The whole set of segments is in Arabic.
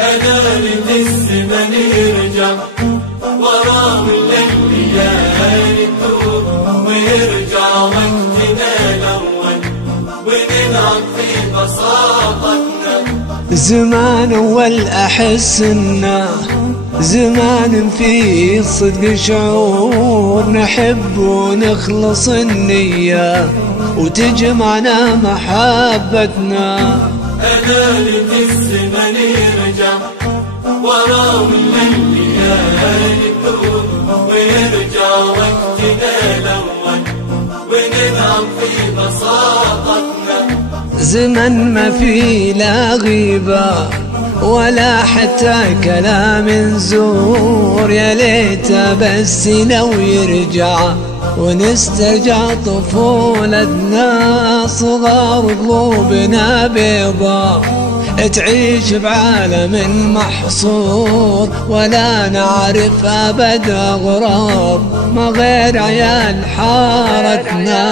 أدارة الزمن يرجع ورا الليالي تدور ويرجع وقتنا الأول ونلعب في بساطتنا. زمان أول أحس إنه زمان فيه صدق شعور نحب ونخلص النية وتجمعنا محبتنا. أدارة الزمن يرجع ورا الليالي تدور ويرجع وقتنا الأول ونلعب في بساطتنا. زمن ما فيه لا غيبة ولا حتى كلام زور، يا ليته بس لو يرجع ونسترجع طفولتنا. صغار قلوبنا بيضاء تعيش بعالم محصور ولا نعرف أبد أغراب ما غير عيال حارتنا.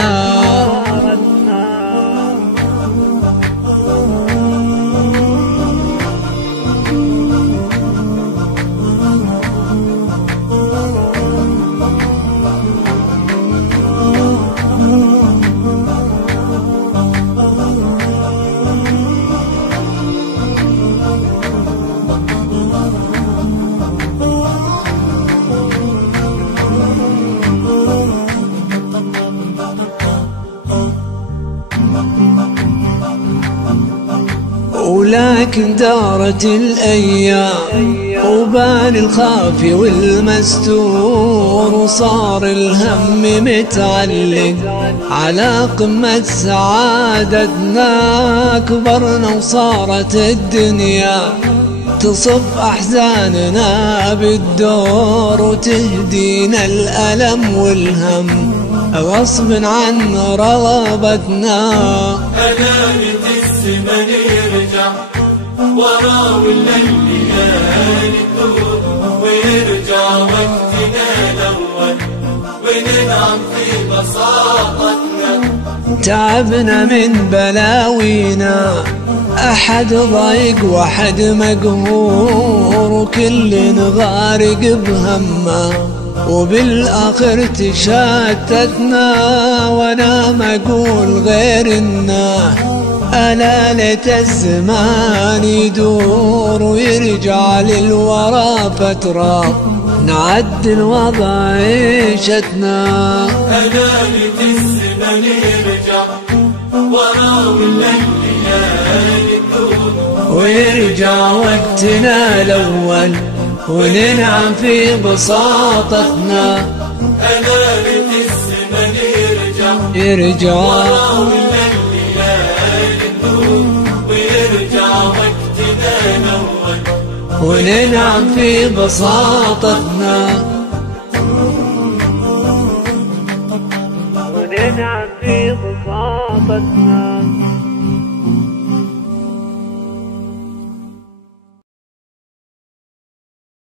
ولكن دارت الأيام وبان الخافي والمستور وصار الهم متعلق على قمة سعادتنا. كبرنا وصارت الدنيا تصف أحزاننا بالدور وتهدينا الألم والهم غصب عن رغبتنا. أدارة الزمن يرجع ورا الليالي تدور ويرجع وقتنا الأول ونلعب في بساطتنا. تعبنا من بلاوينا أحد ضايق وأحد مقهور وكل غارق بهمه وبالآخر تشتتنا. وانا ما اقول غير انه ألا ليت الزمان يدور ويرجع للورا فترة نعدل وضع عيشتنا. أدارة الزمن يرجع ورا الليالي تدور ويرجع وقتنا الأول وننعم في بساطتنا. أدارة الزمن يرجع ورا الليالي تدور ويرجع وقتنا الأول وننعم في بساطتنا. وننعم في بساطتنا.